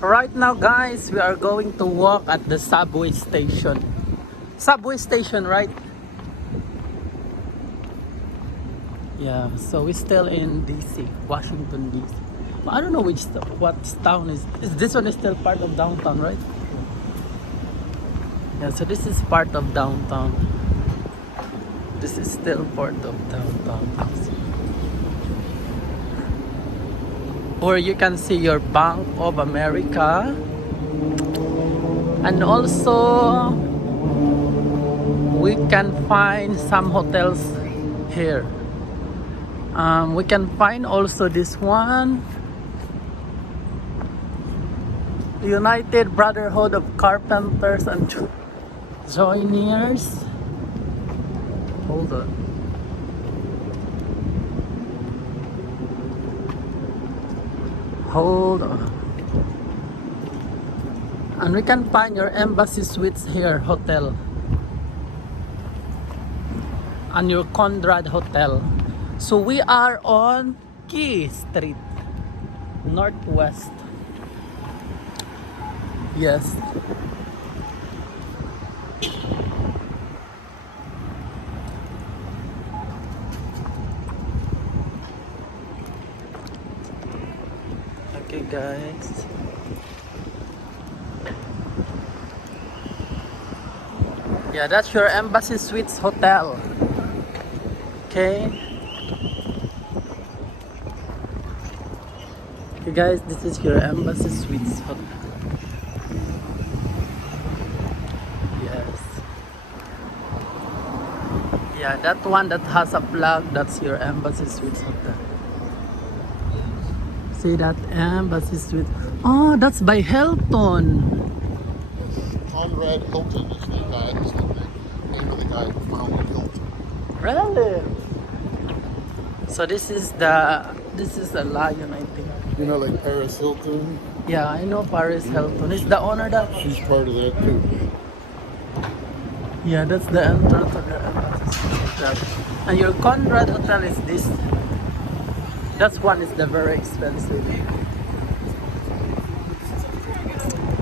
Right now, guys, we are going to walk at the subway station. Subway station, right? Yeah, so we're still in DC, Washington DC. But I don't know what town is this one is still part of downtown, right? Yeah, so this is part of downtown. This is still part of downtown. Where you can see your Bank of America. And also we can find some hotels here. We can find also this one, United Brotherhood of Carpenters and Joiners. Hold on. Hold on. And we can find your Embassy Suites here, hotel. And your Conrad Hotel. So we are on Key Street, Northwest. Yes. Okay, guys. Yeah, that's your Embassy Suites Hotel. Okay. Okay, guys, this is your Embassy Suites Hotel. Yes. Yeah, that one that has a flag, that's your Embassy Suites Hotel. See that Embassy Suite? Oh, that's by Hilton. Conrad Hilton is the guy. Is the name of the guy who founded Hilton. Really? So this is the Lion, I think. You know, like Paris Hilton. Yeah, I know Paris Hilton. Is the owner that? She's part of that too. Yeah, that's the entrance of the Embassy Hotel. And your Conrad Hotel is this. That one is the very expensive.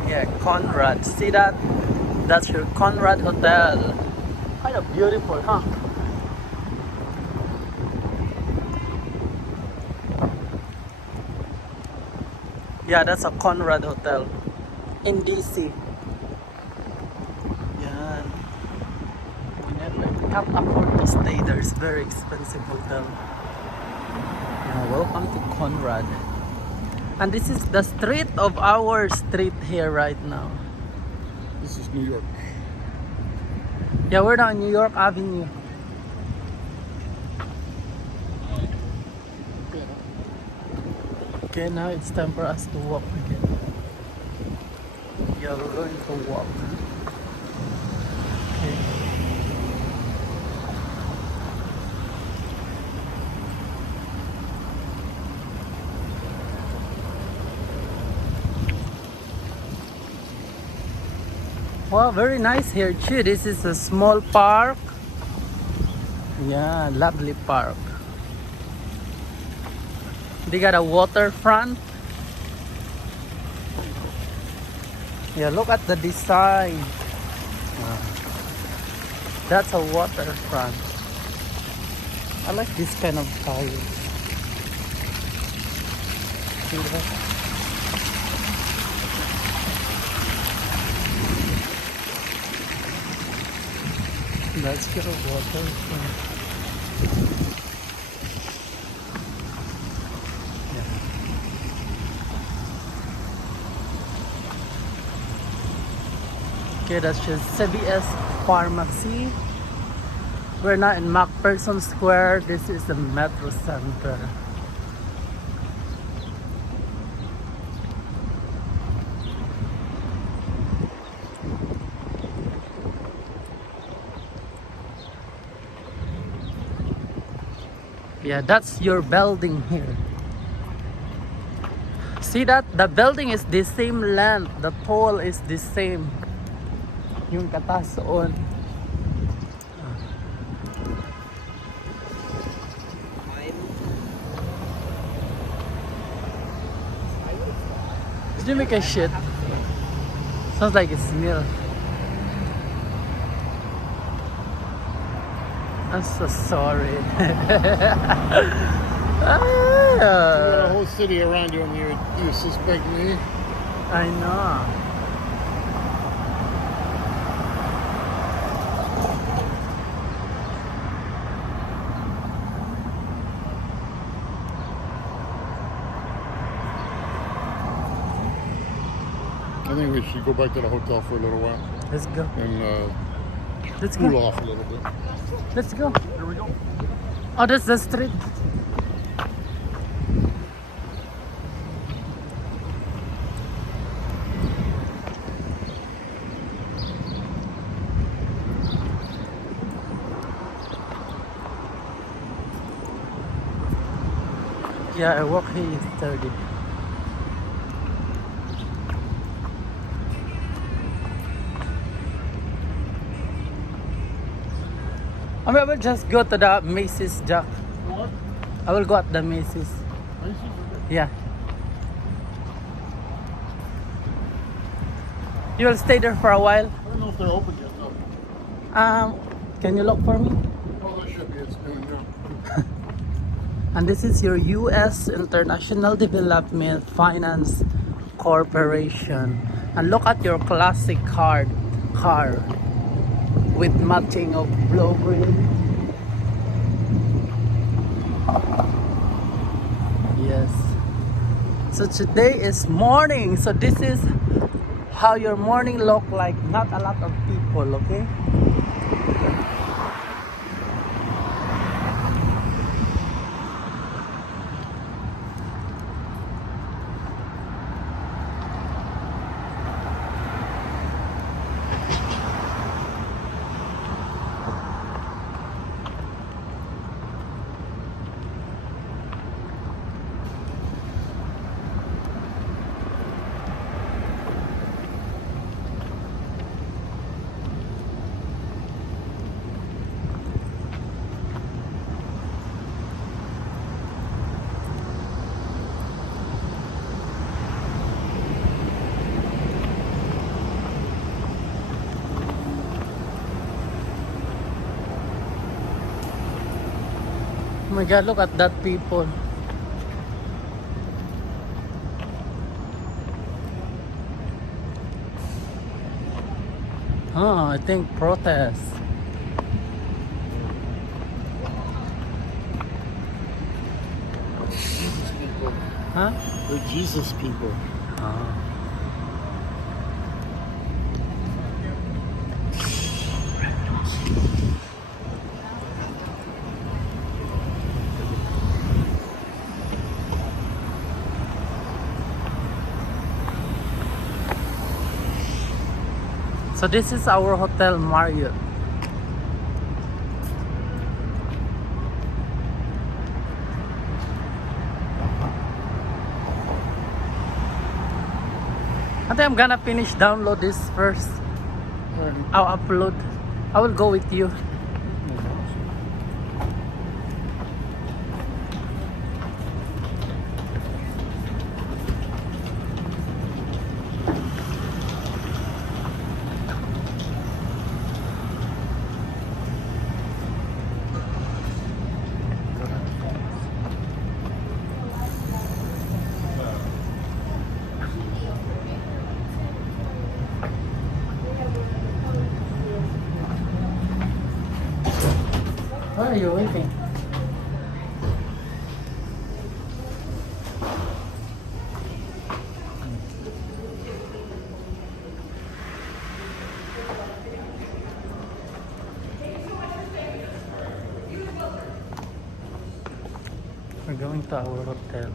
Yeah, Conrad. See that? That's your Conrad Hotel. Kind of beautiful, huh? Yeah, that's a Conrad Hotel in DC. Yeah. We never can't afford to stay there. It's very expensive hotel. Yeah, welcome to Conrad. And this is the street of our street here right now. This is New York. Yeah, we're now in New York Avenue. Okay, now it's time for us to walk again. Yeah, we're going to walk. Okay. Wow, very nice here too. This is a small park. Yeah, lovely park. They got a waterfront. Yeah, look at the design. Wow. That's a waterfront. I like this kind of tiles. See that? Let's get a waterfront. Okay, that's just CVS Pharmacy. We're not in MacPherson Square. This is the Metro Center. Yeah, that's your building here. See that? The building is the same length. The tall is the same. Yung katasoon. you make a shit? Sounds like it's meal. I'm so sorry. You got a Ah, whole city around you and you suspect me? I know. I think we should go back to the hotel for a little while Let's go. and Let's cool go. off a little bit. Let's go. Here we go. Oh, that's the street. Yeah, I walk here is 30. I mean, I will just go to the Macy's, Jack. What? I will go at the Macy's. Yeah. You will stay there for a while. I don't know if they're open yet though. Can you look for me? Oh, they should be. It's noon now. And this is your U.S. International Development Finance Corporation. And look at your classic car with matching of blue green. Yes. So today is morning. So this is how your morning look like. Not a lot of people, okay? Oh my god, look at that people. Oh, I think protest. Jesus people. Huh? They're Jesus people. Oh. So this is our Hotel Marriott. I think I'm gonna finish download this first. I'll upload. I will go with you. Why are you waiting? We're going to our hotel.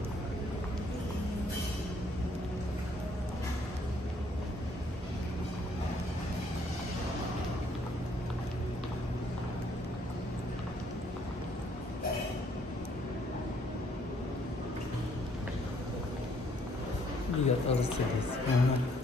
You got all the cities.